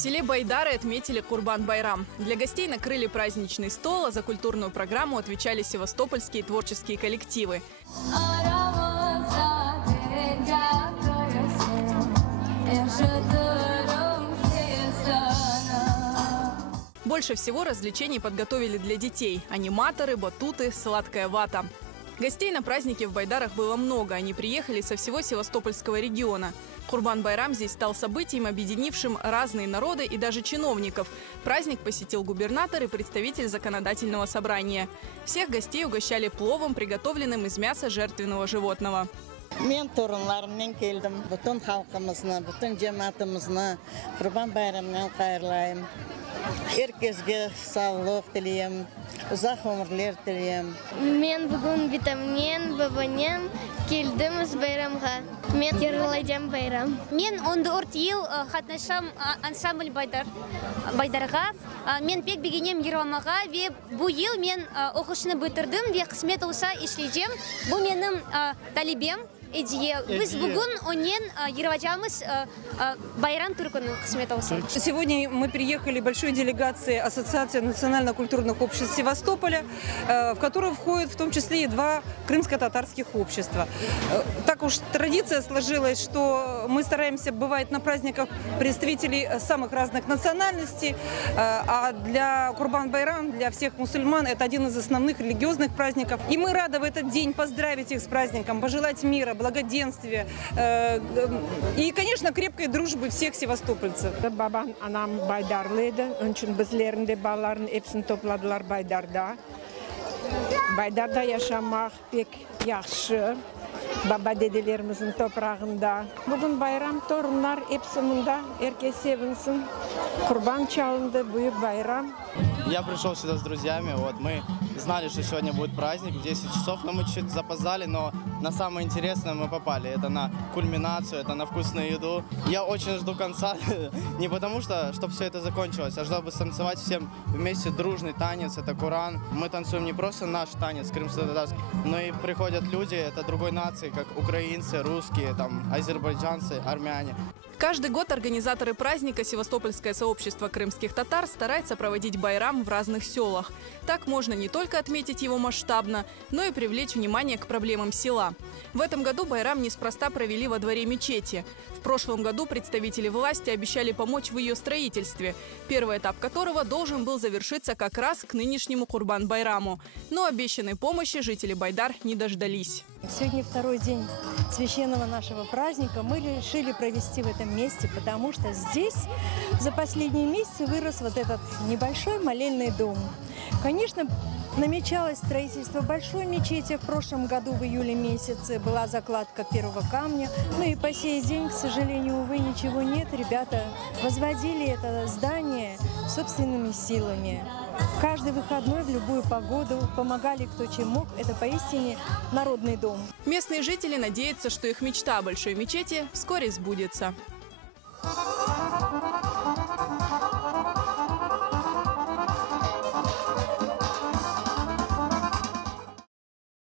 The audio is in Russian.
селе Байдары отметили Курбан-Байрам. Для гостей накрыли праздничный стол, а за культурную программу отвечали севастопольские творческие коллективы. Больше всего развлечений подготовили для детей – аниматоры, батуты, сладкая вата. Гостей на празднике в Байдарах было много, они приехали со всего Севастопольского региона. Курбан-Байрам здесь стал событием, объединившим разные народы и даже чиновников. Праздник посетил губернатор и представитель законодательного собрания. Всех гостей угощали пловом, приготовленным из мяса жертвенного животного. Мен torunlarımdan geldim. Bütün halkımızla, bütün cemaatimizni Kurban Bayramı'ndan hayırlayım. Herkese sağlık dileyim, uzak ömürler dileyim. Men bugün vitamin babanyan keldim iz bayramga. Men yig'layjam bayram. Men 14 yıl katnaşam ansambl Baydarga. Men pek beginim yig'lamaga ve bu yıl men o'qishni bitirdim ve qismet olsa işleyeceğim. Bu benim talebim. Biz bugün onun yig'layacağımız bayram türkünü qismet olsa. Сегодня мы приехали большой делегацией Ассоциации национально-культурных обществ Севастополя, в которую входят в том числе и 2 крымско-татарских общества. Так уж традиция сложилась, что мы стараемся бывать на праздниках представителей самых разных национальностей, а для Курбан-Байрам, для всех мусульман, это один из основных религиозных праздников. И мы рады в этот день поздравить их с праздником, пожелать мира, благоденствия и, конечно, крепкой дружбы всех севастопольцев. Babam, anam Baydarlıydı. Onun için bizlerin de bağların hepsini topladılar Baydar'da. Baydar'da yaşamak pek yaxşı. Baba dedelerimizin toprağında. Bugün bayram, torunlar hepsinin de herkes sevinsin. Kurban çalındı, büyük bayram. Я пришел сюда с друзьями, мы знали, что сегодня будет праздник в 10 часов, но мы чуть-чуть запоздали, но на самое интересное мы попали. Это на кульминацию, это на вкусную еду. Я очень жду конца, не потому что, чтобы все это закончилось, а чтобы станцевать всем вместе дружный танец, это Коран. Мы танцуем не просто наш танец крымско-татарский, но и приходят люди, это другой нации, как украинцы, русские, азербайджанцы, армяне. Каждый год организаторы праздника Севастопольское сообщество крымских татар старается проводить байрам в разных селах. Так можно не только отметить его масштабно, но и привлечь внимание к проблемам села. В этом году байрам неспроста провели во дворе мечети. В прошлом году представители власти обещали помочь в ее строительстве, первый этап которого должен был завершиться как раз к нынешнему Курбан-Байраму. Но обещанной помощи жители Байдар не дождались. Сегодня второй день священного нашего праздника мы решили провести в этом месте, потому что здесь за последние месяцы вырос вот этот небольшой молельный дом. Конечно, намечалось строительство большой мечети. В прошлом году в июле месяце была закладка первого камня. Ну и по сей день, к сожалению, увы, ничего нет. Ребята возводили это здание собственными силами. Каждый выходной в любую погоду помогали кто чем мог. Это поистине народный дом. Местные жители надеются, что их мечта о большой мечети вскоре сбудется.